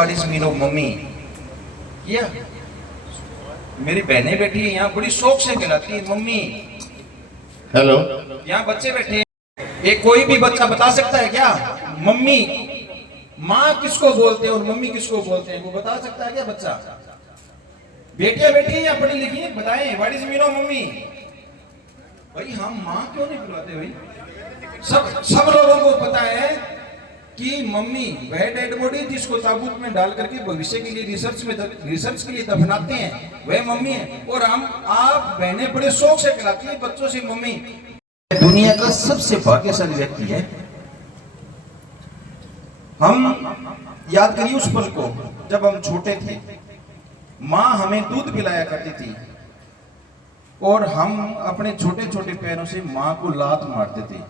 40 मीनों mummy किया। मेरी बहनें बैठी है यहाँ, बड़ी शौक से कहलाती है मम्मी। हेलो, यहाँ बच्चे बैठे हैं, एक कोई भी बच्चा बता सकता है क्या मम्मी माँ किसको बोलते हैं और मम्मी किसको बोलते हैं? वो बता सकता है क्या बच्चा? बेटियां बैठी है या पढ़ी लिखी है, बताएं what is mean of mummy. भाई हम माँ क्यों नहीं बुलाते भाई? सब लोगों को पता है कि मम्मी वह डेड बॉडी जिसको ताबूत में डाल करके भविष्य के लिए रिसर्च के लिए दफनाते हैं, वह मम्मी है। और हम आप बहनें बड़े शौक से कहलाती है बच्चों से मम्मी। दुनिया का सबसे भाग्यशाली व्यक्ति है। हम याद करिए उस पल को जब हम छोटे थे, माँ हमें दूध पिलाया करती थी और हम अपने छोटे छोटे पैरों से माँ को लात मारते थे।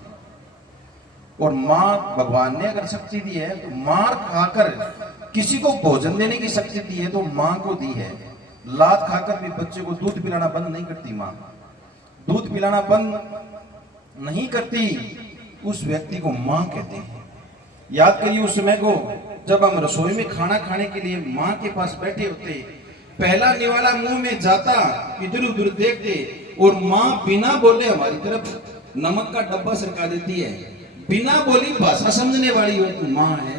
और माँ भगवान ने अगर शक्ति दी है तो मार खाकर किसी को भोजन देने की शक्ति दी है तो माँ को दी है। लात खाकर भी बच्चे को दूध पिलाना बंद नहीं करती माँ, दूध पिलाना बंद नहीं करती, उस व्यक्ति को माँ कहते हैं। याद करिए उस समय को जब हम रसोई में खाना खाने के लिए माँ के पास बैठे होते, पहला निवाला मुंह में जाता, इधर उधर देखते और माँ बिना बोले हमारी तरफ नमक का डब्बा सरका देती है। बिना बोली भाषा समझने वाली हो तो माँ है।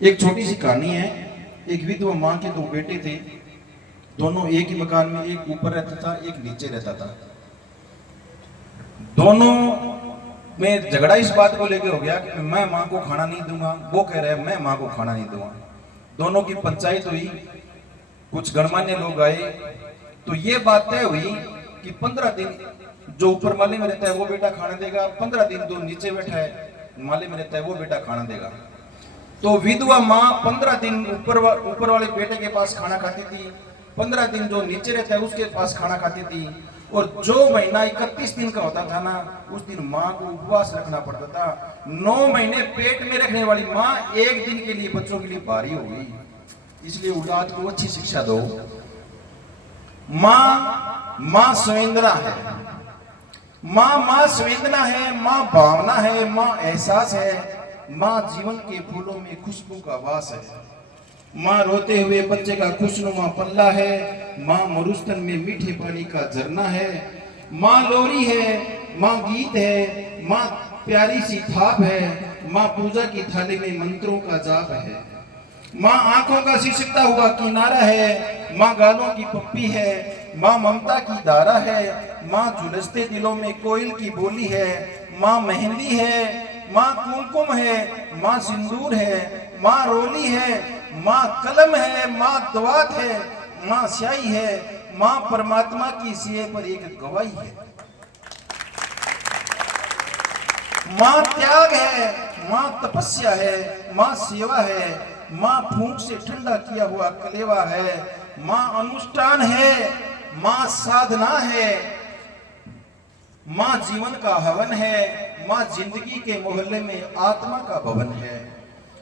एक छोटी सी कहानी है। एक विधवा माँ के दो बेटे थे, दोनों एक ही मकान में, एक ऊपर रहता था एक नीचे रहता था। दोनों में झगड़ा इस बात को लेकर हो गया कि मैं माँ को खाना नहीं दूंगा, वो कह रहे हैं मैं माँ को खाना नहीं दूंगा। दोनों की पंचायत हुई, कुछ गणमान्य लोग आए, तो ये बात तय हुई कि 15 दिन जो ऊपर माले में रहता है वो बेटा खाना देगा, 15 दिन जो नीचे बैठा है माले में रहता है वो बेटा खाना देगा। तो विधवा माँ 15 दिन ऊपर वाले बेटे के पास खाना खाती थी, 15 दिन जो नीचे रहता है उसके पास खाना खाती थी। और जो महीना 31 दिन का होता था ना, उस दिन माँ को उपवास रखना पड़ता था। 9 महीने पेट में रखने वाली माँ एक दिन के लिए बच्चों के लिए भारी हो गई। इसलिए औलाद को अच्छी शिक्षा दो। माँ संवेदना है, माँ संवेदना है, माँ भावना है, माँ एहसास है, माँ जीवन के फूलों में खुशबू का वास है। माँ रोते हुए बच्चे का खुशनुमा पल्ला है, माँ मरुस्थल में मीठे पानी का झरना है। माँ लोरी है, माँ गीत है, माँ प्यारी सी थाप है, माँ पूजा की थाली में मंत्रों का जाप है। माँ आंखों का सिसकता हुआ किनारा है, माँ गालों की पप्पी है, माँ ममता की धारा है, माँ झुलसते दिलों में कोयल की बोली है। माँ मेहंदी है, माँ कुमकुम है, माँ सिंदूर है, माँ रोली है, माँ कलम है, माँ दवात है, माँ स्याही है, माँ परमात्मा की सिए पर एक गवाही है। माँ त्याग है, माँ तपस्या है, माँ सेवा है, माँ फूंक से ठंडा किया हुआ कलेवा है। माँ अनुष्ठान है, माँ साधना है, माँ जीवन का हवन है, माँ जिंदगी के मोहल्ले में आत्मा का भवन है।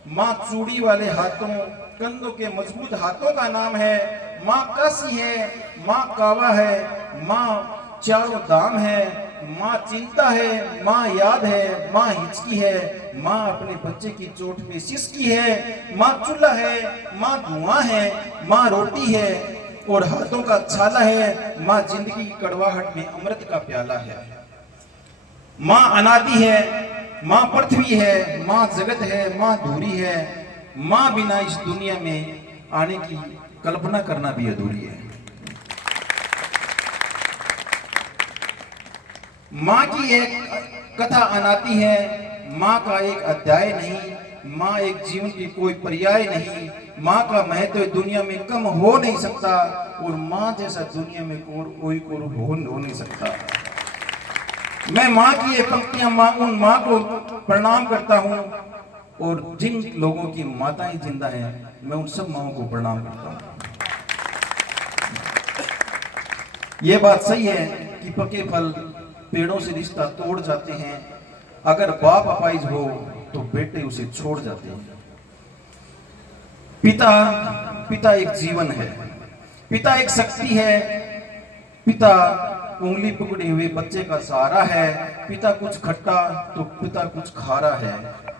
माँ चूड़ी वाले हाथों, कंधों के मजबूत हाथों का नाम है। माँ काशी है, माँ कावा है, माँ चारों धाम है, माँ चिंता है, माँ याद है, माँ हिचकी है, माँ अपने बच्चे की चोट पे सिसकी है। माँ चूल्हा है, माँ धुआं है, माँ रोटी है और हाथों का छाला है, माँ जिंदगी की कड़वाहट में अमृत का प्याला है। माँ अनादि है, माँ पृथ्वी है, माँ जगत है, माँ धूरी है। माँ बिना इस दुनिया में आने की कल्पना करना भी अधूरी है। माँ की एक कथा अनाती है, माँ का एक अध्याय नहीं, माँ एक जीवन की कोई पर्याय नहीं। माँ का महत्व दुनिया में कम हो नहीं सकता और माँ जैसा दुनिया में कोई हो नहीं सकता। मैं माँ की ये पंक्तियां उन माँ को प्रणाम करता हूँ और जिन लोगों की माताएं जिंदा हैं मैं उन सब माँओं को प्रणाम करता हूँ। ये बात सही है कि पके फल पेड़ों से रिश्ता तोड़ जाते हैं, अगर बाप अपाइज हो तो बेटे उसे छोड़ जाते हैं। पिता एक जीवन है, पिता एक शक्ति है, पिता उंगली पकड़े हुए बच्चे का सहारा है। पिता कुछ खट्टा तो पिता कुछ खारा है।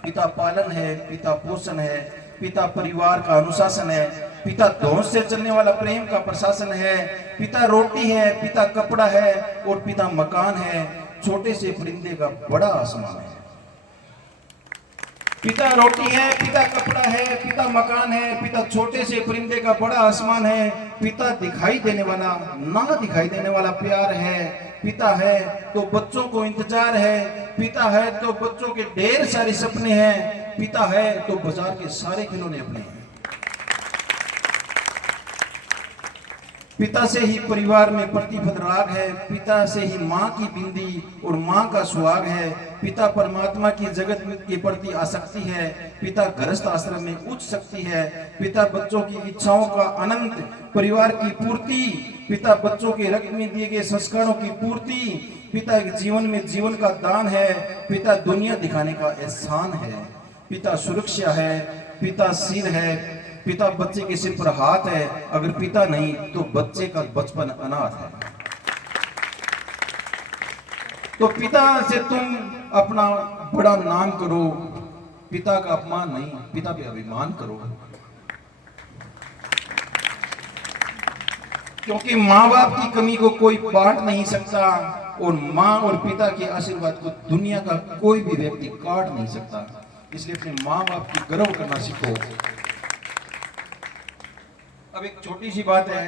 पिता पालन है, पिता पोषण है, पिता परिवार का अनुशासन है, पिता धौंस से चलने वाला प्रेम का प्रशासन है। पिता रोटी है, पिता कपड़ा है और पिता मकान है, छोटे से परिंदे का बड़ा आसमान है। पिता रोटी है, पिता कपड़ा है, पिता मकान है, पिता छोटे से परिंदे का बड़ा आसमान है। पिता दिखाई देने वाला ना दिखाई देने वाला प्यार है। पिता है तो बच्चों को इंतजार है। पिता है तो बच्चों के ढेर सारे सपने हैं। पिता है तो बाजार के सारे खिलौने अपने हैं। पिता से ही परिवार में प्रतिपद राग है। पिता से ही माँ की बिंदी और माँ का सुहाग है। पिता परमात्मा की जगत के प्रति आसक्ति है। पिता गृहस्थ आश्रम में उच्च शक्ति है। पिता बच्चों की इच्छाओं का अनंत परिवार की पूर्ति। पिता बच्चों के रक्त में दिए गए संस्कारों की पूर्ति। पिता एक जीवन में जीवन का दान है। पिता दुनिया दिखाने का एहसान है। पिता सुरक्षा है। पिता सिर है। पिता बच्चे के सिर पर हाथ है। अगर पिता नहीं तो बच्चे का बचपन अनाथ है। तो पिता से तुम अपना बड़ा नाम करो। पिता का अपमान नहीं, पिता पे अभिमान करो। क्योंकि माँ बाप की कमी को कोई बांट नहीं सकता और माँ और पिता के आशीर्वाद को दुनिया का कोई भी व्यक्ति काट नहीं सकता। इसलिए अपने माँ बाप की गर्व करना सीखो। अब एक छोटी सी बात है।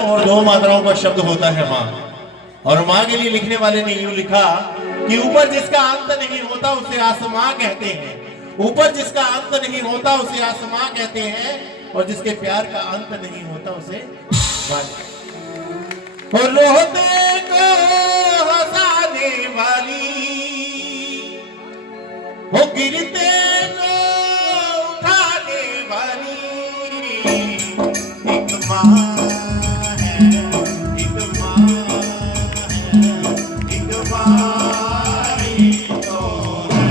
और दो मात्राओं का शब्द होता है माँ, और माँ के लिए लिखने वाले ने यूं लिखा कि ऊपर जिसका अंत नहीं होता उसे आसमां कहते हैं। ऊपर जिसका अंत नहीं होता उसे आसमां कहते हैं, और जिसके प्यार का अंत नहीं होता उसे माँ। और रोते को हंसाने वाली, वो गिरते को उठाने वाली एक माँ है, एक माँ है, एक माँ ही तो है।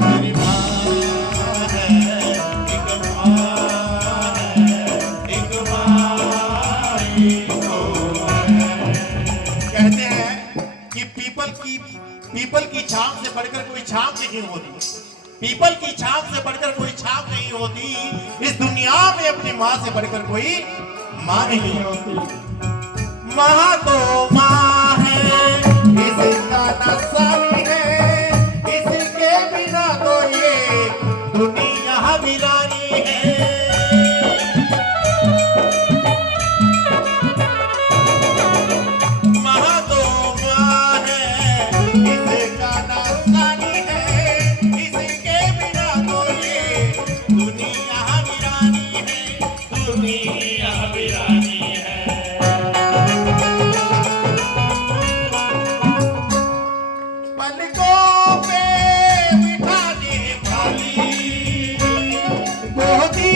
मेरी माँ है, एक माँ है, एक माँ ही तो है। कहते हैं कि पीपल की छाप से बढ़कर कोई छाप नहीं होती। पीपल की छाप से बढ़कर कोई छाप नहीं होती। इस दुनिया में अपनी माँ से बढ़कर कोई माँ नहीं होती। माँ तो माँ है, इसका नसानी है, इसके बिना तो ये दुनिया वीरानी है। माँ तो माँ है, इसका नसानी है, इसके बिना तो ये दुनिया वीरानी है, दुनिया वीरानी है। पलकों पे बिठाने वाली, गोदी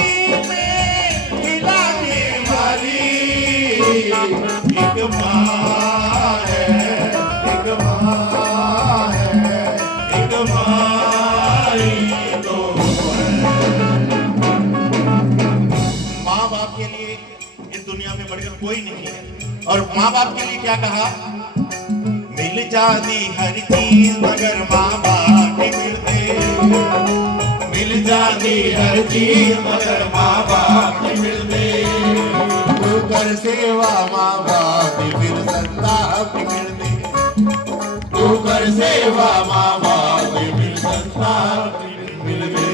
में खिलाने वाली एक माँ है, एक माँ है, एक माँ ही तो है। माँ बाप के लिए इस दुनिया में बढ़कर कोई नहीं है। और माँ बाप के लिए क्या कहा? मिल जाती हर चीज मगर माँ बाप नहीं मिलते। मिल जाती हर चीज मगर माँ बाप नहीं मिलते। तू कर सेवा माँ बाप की फिर संताप नहीं मिलते। तू कर सेवा माँ बाप की फिर संताप नहीं मिलते।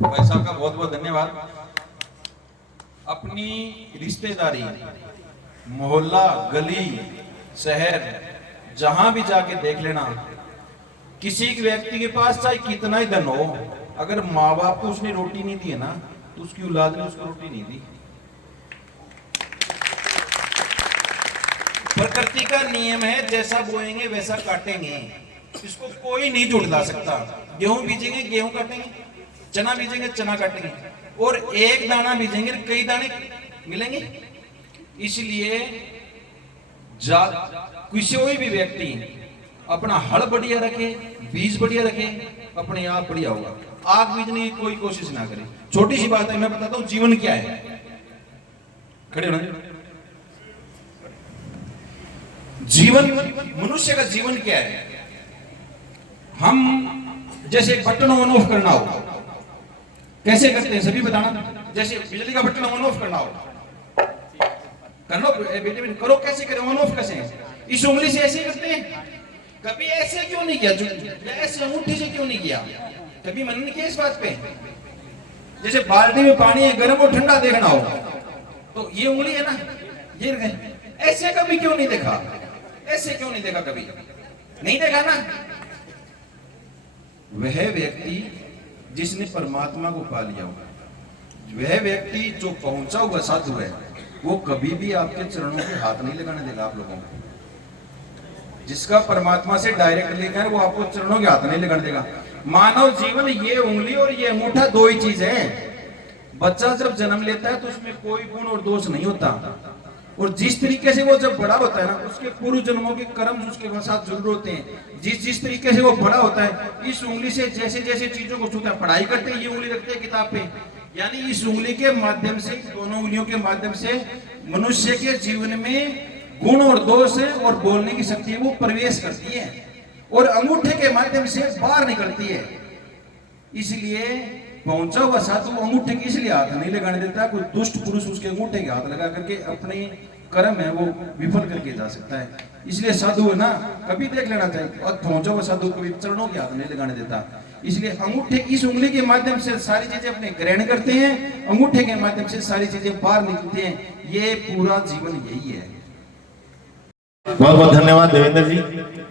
भाई साहब का बहुत बहुत धन्यवाद। अपनी रिश्तेदारी, मोहल्ला, गली, शहर, जहां भी जाके देख लेना, किसी एक व्यक्ति के पास चाहे कितना ही धन हो, अगर माँ बाप को उसने रोटी नहीं दी है ना, तो उसकी औलाद ने उसको रोटी नहीं दी। प्रकृति का नियम है, जैसा बोएंगे वैसा काटेंगे। इसको कोई नहीं झुठला सकता। गेहूं बीजेंगे गेहूं काटेंगे, चना बीजेंगे चना काटेंगे, और एक दाना बीजेंगे कई दाने मिलेंगे। इसलिए किसी कोई भी व्यक्ति अपना हल बढ़िया रखे, बीज बढ़िया रखे, अपने आप बढ़िया होगा। आग बीजने की कोई कोशिश ना करे। छोटी सी बात है, मैं बताता हूं जीवन क्या है। खड़े हो ना? जीवन, मनुष्य का जीवन क्या है? हम जैसे एक बटन ऑन ऑफ करना हो, कैसे करते हैं सभी बताना। जैसे बिजली का बटन ऑन ऑफ करना हो, कर लो बेटे, करो। कैसे करें ऑन ऑफ? कैसे? इस उंगली से ऐसे करते हैं। कभी ऐसे क्यों नहीं किया? ऐसे अंगूठी से क्यों नहीं किया? कभी मन नहीं किया इस बात पे? जैसे बाल्टी में पानी है, गर्म और ठंडा देखना हो तो ये उंगली है ना, ये ऐसे कभी क्यों नहीं देखा? ऐसे क्यों नहीं देखा? कभी नहीं देखा ना। वह व्यक्ति जिसने परमात्मा को पा लिया होगा, वह व्यक्ति जो पहुंचा हुआ साधु है, वो कभी भी आपके चरणों के हाथ नहीं लगाने देगा आप लोगों को। जिसका परमात्मा से डायरेक्ट लिंक है, वो आपको चरणों के हाथ नहीं लगाने देगा। मानव जीवन ये उंगली और ये अंगूठा दो ही चीज है। बच्चा जब जन्म लेता है तो उसमें कोई गुण और दोष नहीं होता, और जिस तरीके से वो जब बड़ा होता है ना, उसके पूर्व जन्मों के कर्म उसके साथ जरूर होते हैं। जिस तरीके से वो बड़ा होता है, इस उंगली से जैसे जैसे चीजों को छूता है, पढ़ाई करते हैं ये उंगली रखते हैं किताब पे, यानी इस उंगली के माध्यम से, दोनों उंगलियों के माध्यम से मनुष्य के जीवन में गुण और दोष और बोलने की शक्ति वो प्रवेश करती है, और अंगूठे के माध्यम से बाहर निकलती है। इसलिए पहुंचा हुआ साधु अंगूठे के इसलिए हाथ नहीं लगाने देता, कोई दुष्ट पुरुष उसके अंगूठे के हाथ लगा करके अपने कर्म है वो विफल करके जा सकता है। इसलिए साधु है ना, कभी देख लेना चाहिए। और पहुंचा हुआ साधु कभी चरणों के हाथ नहीं लगाने देता। इसलिए अंगूठे, इस उंगली के माध्यम से सारी चीजें अपने ग्रहण करते हैं, अंगूठे के माध्यम से सारी चीजें बाहर निकलती हैं। ये पूरा जीवन यही है। बहुत बहुत धन्यवाद देवेंद्र जी।